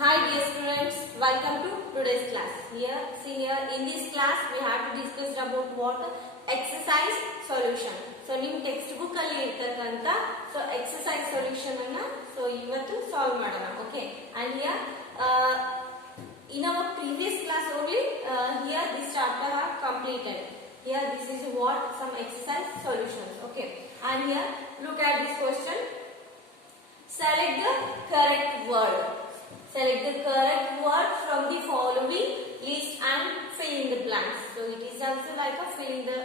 Hi dear students, welcome to today's class. Here in this class we have to discuss about what exercise solution. So ನಿಮ್ಮ text book ಅಲ್ಲಿ ಇರತಕ್ಕಂತ so exercise solution ಅನ್ನ so ಇವತ್ತು solve ಮಾಡೋಣ. Okay, and here in our previous class only here this chapter are completed. Here this is what some exercise solutions. Okay, and here look at this question. Select the correct word. Select the correct word from the following list and fill in the blanks. So it is also like a fill in the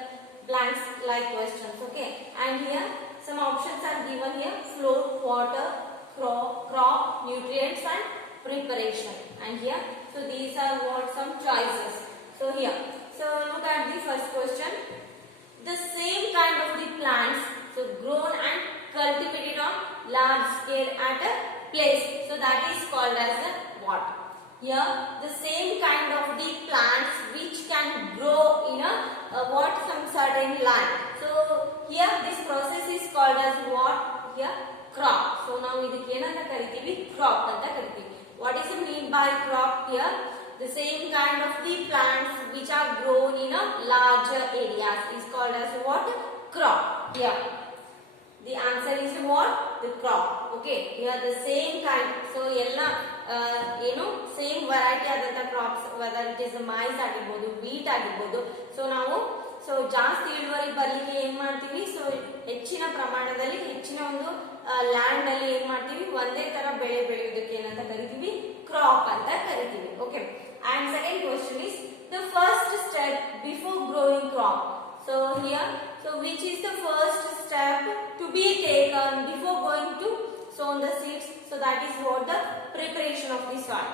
blanks like questions. Okay, and here some options are given here: float, water, crop, nutrients, and preparation. And here, so these are what some choices. So here, so look at the first question. The same kind of the plants, so grown and cultivated on large scale at a place, so that is called as a what? Here the same kind of the plants which can grow in a what some certain land. So here this process is called as what? Here crop. So now idಕ್ಕೆ ಏನಂತ ಕರಿತೀವಿ? Crop ಅಂತ ಕರಿತೀವಿ. What is the mean by crop here? The same kind of the plants which are grown in a larger areas is called as what? Crop. Here the answer is what? The crop. Okay, here the same kind. So ella same variety ಆದಂತ crops, whether it is maize ಆಗಿರಬಹುದು, wheat ಆಗಿರಬಹುದು. So ನಾವು ಜಾಸ್ತಿ ಇಳುವರಿ ಬರಲಿಕ್ಕೆ ಏನ್ ಮಾಡ್ತೀವಿ? So ಹೆಚ್ಚಿನ ಪ್ರಮಾಣದಲ್ಲಿ ಹೆಚ್ಚಿನ ಒಂದು ಲ್ಯಾಂಡ್ ಅಲ್ಲಿ ಏನ್ ಮಾಡ್ತೀವಿ? ಒಂದೇ ತರ ಬೆಳೆ ಬೆಳೆಯೋದಕ್ಕೆ ಏನಂತ ಕರಿತೀವಿ? ಕ್ರಾಪ್ ಅಂತ ಕರಿತೀವಿ. Okay, and second question is the first step before growing crop. So here, so which is the first step to be taken before going to sow the seeds? So that is what the preparation of the soil.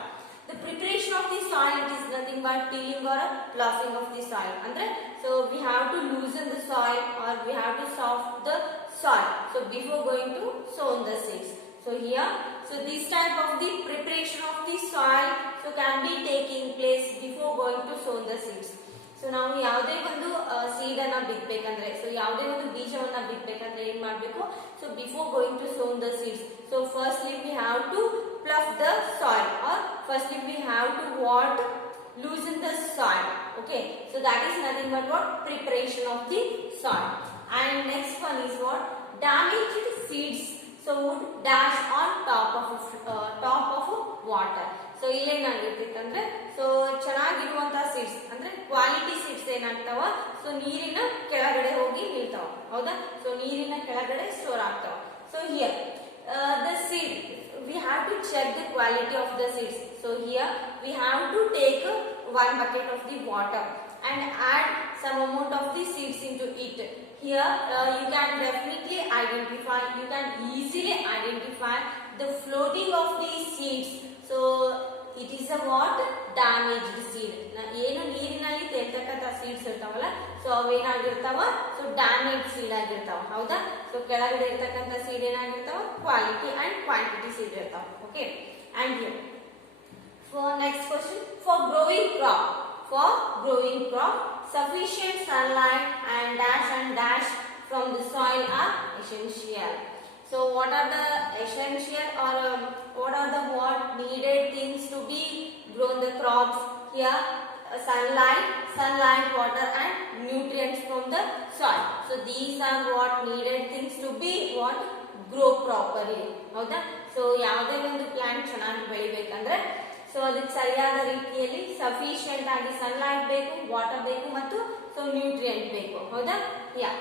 The preparation of the soil, it is nothing but tilling or ploughing of the soil. Andre, so we have to loosen the soil or we have to soften the soil. So before going to sow the seeds. So here, so this type of the preparation of the soil so can be taking place before going to sow the seeds. So ನಾವು ಯಾವುದೇ ಒಂದು seed ಅನ್ನ ಬಿತ್ತಬೇಕಂದ್ರೆ, so ಯಾವುದೇ ಒಂದು ಬೀಜವನ್ನ ಬಿತ್ತಬೇಕಂದ್ರೆ ಏನ್ ಮಾಡಬೇಕು? So before going to sow the seeds, so firstly we have to plough the soil or firstly we have to what loosen the soil. Okay, so that is nothing but what? Preparation of the soil. And next one is what? Damaged seeds, so would dash on top of water. So ಇಲ್ಲೇನಾಗಿರ್ತೈತೆ ಅಂದ್ರೆ, so ಚೆನ್ನಾಗಿರುವಂತಹ seeds ಅಂದ್ರೆ quality seeds ಏನಾಗ್ತಾವ? So ನೀರಿನ ಕೆಳಗಡೆ ಹೋಗಿ ನಿಲ್ತಾವ, ಹೌದಾ? So ನೀರಿನ ಕೆಳಗಡೆ ಸ್ಟೋರ್ ಆಗ್ತಾವ. So here the seed, we have to check the quality of the seeds. So here we have to take one bucket of the water and add some amount of the seeds into it. Here you can definitely identify, you can easily identify the floating of the seeds. So it is a what? Damaged seed. ಏನು ನೀರಿನಲ್ಲಿ ತೇಲ್ತಕ್ಕಂತ seeds ಇರ್ತಾವಲ್ಲ, so ಅವೇನಾಗಿರ್ತಾವ? So damage seed ಆಗಿರ್ತಾವ, ಹೌದಾ? So ಕೆಳಗಡೆ ಇರ್ತಕ್ಕಂತ seed ಏನಾಗಿರ್ತಾವ? ಕ್ವಾಲಿಟಿ ಅಂಡ್ ಕ್ವಾಂಟಿಟಿ ಸೀಡ್ ಇರ್ತಾವ. Okay, and here for next question, for growing crop sufficient sunlight and dash from the soil are essential. So what are the essential or what are the what needed things to be grown the crops? Here sunlight, water and nutrients from the soil. So these are what needed things to be what grow properly. ಹೌದಾ? So ಯಾವುದೇ ಒಂದು plant ಚೆನ್ನಾಗಿ ಬೆಳಿಬೇಕಂದ್ರೆ so ಅದಕ್ಕೆ ಸರಿಯಾದ ರೀತಿಯಲ್ಲಿ sufficient ಆಗಿ sunlight ಬೇಕು, water ಬೇಕು ಮತ್ತು ಸೊ ನ್ಯೂಟ್ರಿಯೆಂಟ್ ಬೇಕು, ಹೌದಾ? ಯಾ,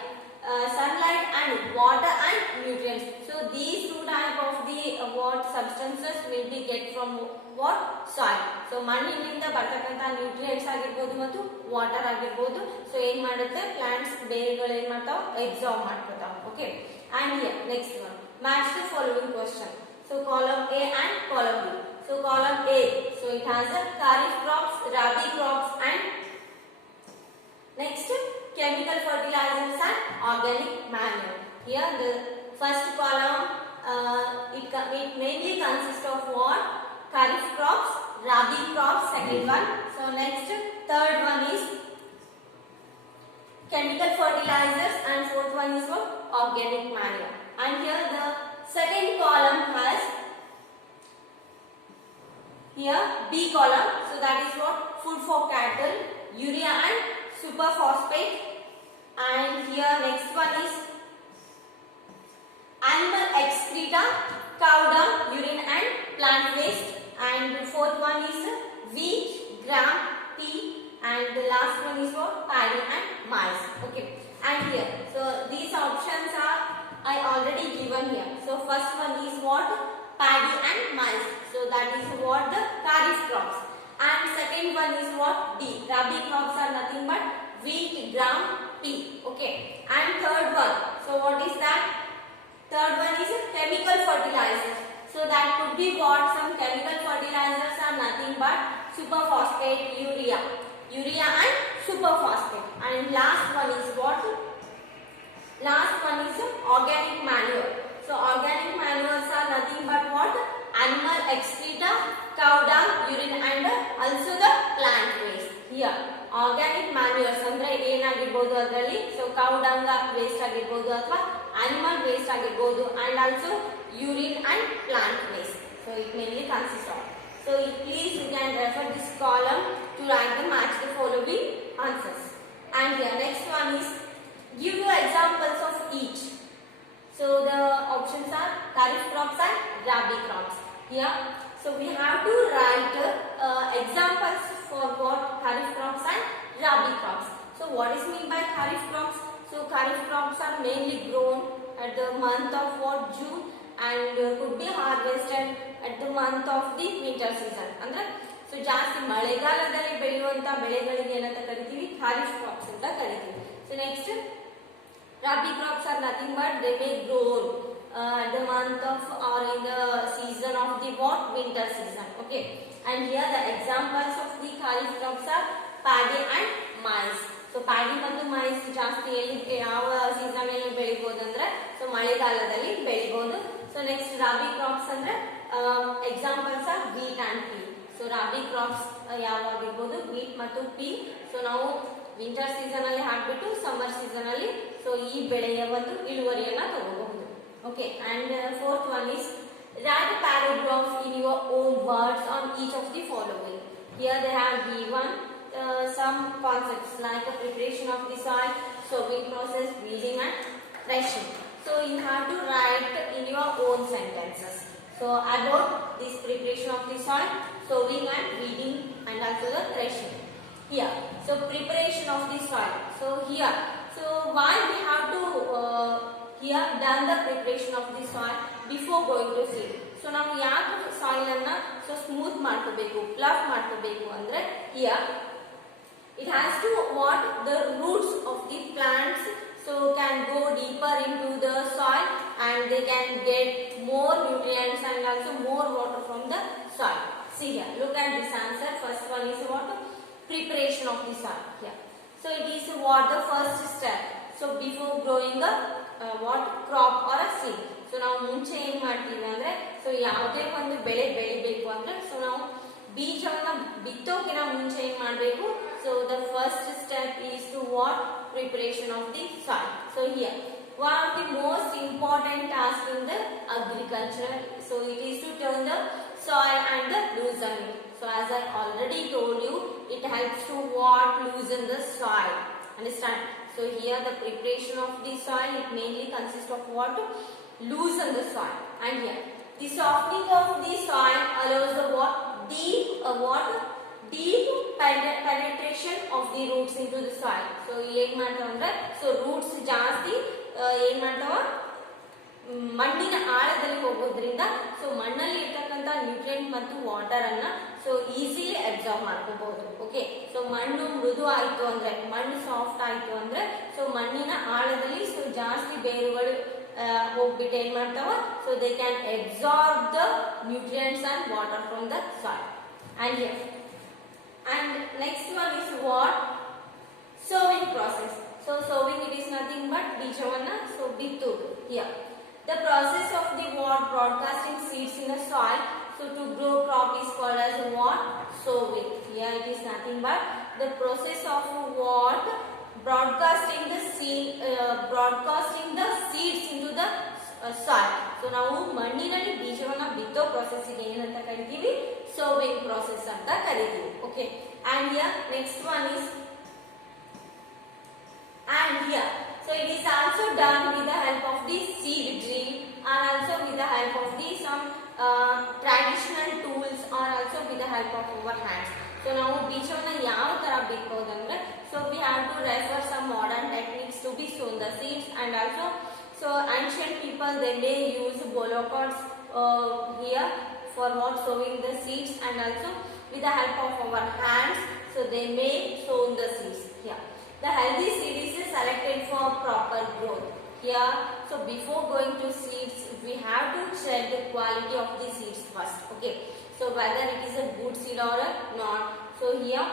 sunlight and water and nutrients. So these two type of the what substances will be get from what? Soil. So ಮಣ್ಣಿನಿಂದ ಬರ್ತಕ್ಕಂತ ನ್ಯೂಟ್ರಿಯೆಂಟ್ಸ್ ಆಗಿರ್ಬೋದು ಮತ್ತು ವಾಟರ್ ಆಗಿರ್ಬೋದು, ಸೊ ಏನ್ ಮಾಡುತ್ತೆ? ಪ್ಲಾಂಟ್ಸ್ ಬೇರುಗಳು ಏನ್ ಮಾಡ್ತಾವ? ಎಬ್ಸಾರ್ಬ್ ಮಾಡ್ಕೊತಾವ. Okay, and here next one, match the following question. So column A and column B. So column A, so it has the kharif crops, rabi crops and next chemical fertilizers and organic manure. Here the first column it mainly consists of what? Kharif crops, rabi crops, second one. So next third one is chemical fertilizers and fourth one is what? Organic manure. And here the second column has Here B column, so that is what food for cattle, urea and superphosphate. And here next one is animal excreta, cow dung, urine and plant waste. And fourth one is wheat, gram, tea, and the last one is what paddy and maize. Okay, and here so these options are I already given here. So first one is what paddy and maize, so that is what the kharif crops. And second one is what D, rabi crops are nothing but wheat, gram, pea. Okay, and third one, so what is that? Third one is chemical fertilizers. So that could be what some chemical fertilizers are nothing but superphosphate, urea and superphosphate. And last one is what? Last one is organic manure. So organic manures are nothing but what? Animal excreta, cow dung, urine and also the plant waste. Here organic manures ಅಂದ್ರೆ ಏನಾಗಿರಬಹುದು ಅದರಲ್ಲಿ, so cow dung waste ಆಗಿರಬಹುದು ಅಥವಾ animal waste ಆಗಿರಬಹುದು, and also urine and plant waste. So it mainly consists of. So please you can refer this column to write the match the following answers. And here next one is give 2 examples of each. So the options are kharif crops and rabi crops. Here so we have to write examples for what kharif crops and rabi crops. So what is mean by kharif crops? So kharif crops are mainly grown at the month of what June and could be harvested at the month of the winter season. ಅಂದ್ರೆ so ಜಾಸ್ತಿ ಮಳೆಗಾಲದಲ್ಲಿ ಬೆಳೆಯುವಂತ ಬೆಳೆಗಳಿಗೆ ಏನಂತ ಕರಿತೀವಿ, kharif crops ಅಂತ ಕರಿತೀವಿ. So next rabi crops are nothing but they may grow at the month of or in the season of the what winter season. Okay, and here the examples of the kharif crops are paddy and maize. So paddy ಮತ್ತು maize ಜಾಸ್ತಿ ಎಲ್ಲಿ ಯಾವ season ಅಲ್ಲಿ ಬೆಳಿಬಹುದು ಅಂದ್ರೆ so ಮಳೆಗಾಲದಲ್ಲಿ ಬೆಳಿಬಹುದು. So next rabi crops ಅಂದ್ರೆ examples are wheat and pea. So rabi crops ಯಾವಾಗಿರಬಹುದು wheat ಮತ್ತು pea. So ನಾವು ವಿಂಟರ್ ಸೀಸನ್ ಅಲ್ಲಿ ಹಾಕ್ಬಿಟ್ಟು ಸಮ್ಮರ್ ಸೀಸನ್ ಅಲ್ಲಿ so ಈ ಬೆಳೆಯ ಒಂದು ಇಳುವರಿಯನ್ನ ತಗೋಬಹುದು. Okay, and fourth one is write a paragraph in your own words on each of the following. Here they have given some concepts like a preparation of the soil, sowing process, weeding and threshing. So you have to write in your own sentences. So about this preparation of the soil, sowing and weeding and also the threshing. Here, so preparation of the soil. So here, so why we have to here done the preparation of the soil before going to seed. So ನಾವು ಯಾಕೆ soil ಅನ್ನ so smooth ಮಾಡ್ಕೋಬೇಕು, ಪ್ಲಫ್ ಮಾಡ್ಕೋಬೇಕು ಅಂದ್ರೆ here it has to what the roots of the plants so can go deeper into the soil and they can get more nutrients and also more water from the soil. See here, look at this answer. First one is what? Preparation of the soil. Here, so it is what the first step. So before growing a what crop or a seed. So ನಾವು ಮುಂಚೆ ಏನು ಮಾಡ್ತೀವಿ ಅಂದ್ರೆ so ಯಾವುದೇ ಒಂದು ಬೆಳೆ ಬೆಳಿಬೇಕು ಅಂದ್ರೆ so ನಾವು ಬೀಜವನ್ನ ಬಿತ್ತೋಕಿನ ಮುಂಚೆ ಏನು ಮಾಡಬೇಕು, so the first step is to what preparation of the soil. So here one of the most important task in the agriculture, so it is to turn the soil and the loosen it. So as I already told you, it helps to what loosen the soil. Understand? So here the preparation of the soil, it mainly consists of what? Loosen the soil. And here the softening of the soil allows the what? Deep penetration of the roots into the soil. So ಏನು ಮಾಡ್ತಾವ ಅಂದ್ರೆ so roots ಜಾಸ್ತಿ ಏನು ಮಾಡ್ತಾವ ಮಣ್ಣಿನ ಆಳದಲ್ಲಿ ಹೋಗೋದ್ರಿಂದ so ಮಣ್ಣಲ್ಲಿ ಇರ್ತಕ್ಕಂಥ ನ್ಯೂಟ್ರಿಯೆಂಟ್ ಮತ್ತು ವಾಟರ್ ಅನ್ನ ಸೊ ಈಸಿಲಿ ಅಬ್ಸಾರ್ಬ್ ಮಾಡ್ಕೋಬಹುದು. ಓಕೆ, ಸೊ ಮಣ್ಣು ಮೃದು ಆಯ್ತು ಅಂದ್ರೆ, ಮಣ್ಣು ಸಾಫ್ಟ್ ಆಯ್ತು ಅಂದ್ರೆ ಸೊ ಮಣ್ಣಿನ ಆಳದಲ್ಲಿ ಸೊ ಜಾಸ್ತಿ ಬೇರುಗಳು ಹೋಗ್ಬಿಟ್ಟು ಏನ್ ಮಾಡ್ತಾವ, so they can absorb the nutrients and water from the soil. And here, and next one is what? Sowing process. So sowing, it is nothing but ಬೀಜವನ್ನ so ಬಿತ್ತುವುದು. Here the process of the what? Broadcasting seeds in the soil so to grow crop is called as what? Sowing. Here it is nothing but the process of what? Broadcasting the seeds into the soil. So ನಾವು ಮಣ್ಣಿನಲ್ಲಿ ಬೀಜವನ್ನ ಬಿತ್ತೋ process ಗೆ ಏನಂತ ಕರಿತೀವಿ? Sowing process ಅಂತ ಕರೀತೀವಿ. Okay, and here next one is and here. So it is also done with the help of the seed drill and also with the help of the some traditional tools or also with the help of our hands. So ನಾವು ಬೀಜವನ್ನ ಯಾವ ತರ ಬಿತ್ತೋದಂದ್ರೆ, so we have to refer some modern techniques to be sown the seeds, and also so ancient people they may use bolocords here for what sowing the seeds, and also with the help of our hands so they may sow the seeds here. The healthy seed is selected for proper growth here. So before going to seeds we have to check the quality of the seeds first. Okay, so whether it is a good seed or not. So here,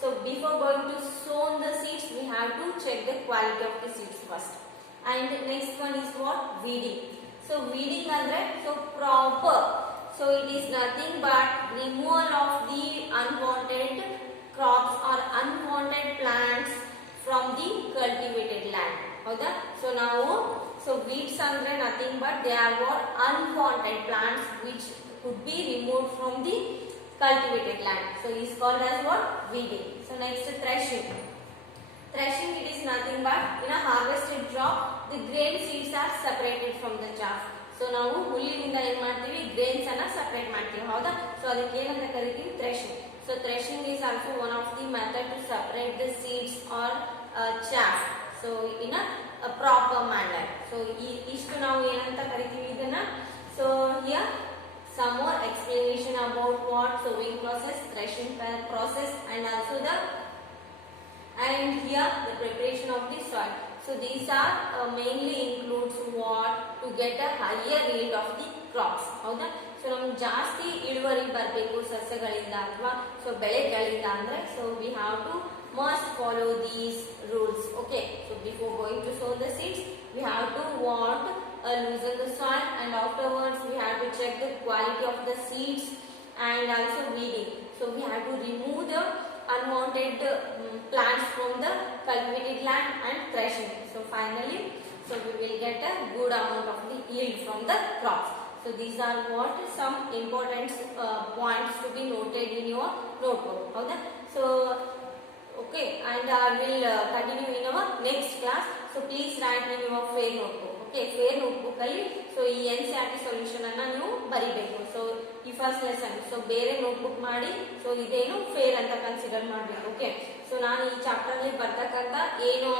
so before going to sow the seeds we have to check the quality of the seeds first. And next one is what? Weeding. So weeding andre so proper, so it is nothing but removal of the unwanted crops or unwanted plants from the cultivated land. ಹೌದಾ? So ನಾವು so weeds andre nothing but they are what? Unwanted plants which could be removed from the cultivated land. So it is called as what? Weeding. So next, threshing. Threshing, it is nothing but in a harvested crop the grain seeds are separated from the chaff. So ನಾವು ಹುಲ್ಲಿನಿಂದ ಏನು ಮಾಡ್ತೀವಿ? Grains ಅನ್ನ separate ಮಾಡ್ತೀವಿ. ಹೌದಾ? So ಅದಕ್ಕೆ ಏನಂತ ಕರಿತೀವಿ? Threshing. So threshing is also one of the method to separate the seeds or chaff. So in a proper manner. So ಇಷ್ಟು ನಾವು ಏನಂತ ಕರಿತೀವಿ ಇದನ್ನ? So here some more explanation about what sowing process, threshing process, and also and here the preparation of the soil. So these are mainly includes what to get a higher yield of the crops. ಹೌದಾ? So ನಮ್ಗೆ ಜಾಸ್ತಿ ಇಳುವರಿ ಬರಬೇಕು ಸಸ್ಯಗಳಿಂದ ಅಥವಾ so ಬೆಳೆಗಳಿಂದ ಅಂದ್ರೆ so we have to must follow these rules. Okay, so before going to sow the seeds we have to loosen the soil, and afterwards we have to check the quality of the seeds and also weeding. So we have to remove the unwanted plants from the cultivated land and threshing. So finally, so we will get a good amount of the yield from the crops. So these are what some important points to be noted in your notebook. Okay? So okay, and I will continue in our next class. So please write in your fair notebook. Okay, fair notebook ಅಲ್ಲಿ so ಈ NCERT solution ಅನ್ನ ನೀವು ಬರಿಬೇಕು. So ಈ first lesson so ಬೇರೆ notebook ಮಾಡಿ so ಇದೇನು fair ಅಂತ ಕನ್ಸಿಡರ್ ಮಾಡಬೇಕು. ಓಕೆ, ಸೊ ನಾನು ಈ ಚಾಪ್ಟರ್ ಅಲ್ಲಿ ಬರ್ತಕ್ಕಂತ ಏನು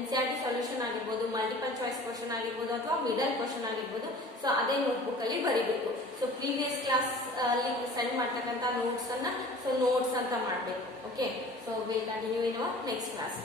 NCERT ಸೊಲ್ಯೂಷನ್ ಆಗಿರ್ಬೋದು, ಮಲ್ಟಿಪಲ್ ಚಾಯ್ಸ್ ಕ್ವಶನ್ ಆಗಿರ್ಬೋದು ಅಥವಾ ಮಿಡಲ್ ಕ್ವಶನ್ ಆಗಿರ್ಬೋದು, ಸೊ ಅದೇ ನೋಟ್ಬುಕ್ ಅಲ್ಲಿ ಬರಿಬೇಕು. ಸೊ ಪ್ರೀವಿಯಸ್ ಕ್ಲಾಸ್ ಅಲ್ಲಿ ಸೆಂಡ್ ಮಾಡ್ತಕ್ಕಂತ ನೋಟ್ಸ್ ಅನ್ನ ಸೊ ನೋಟ್ಸ್ ಅಂತ ಮಾಡಬೇಕು. Okay, so will continue in our next class.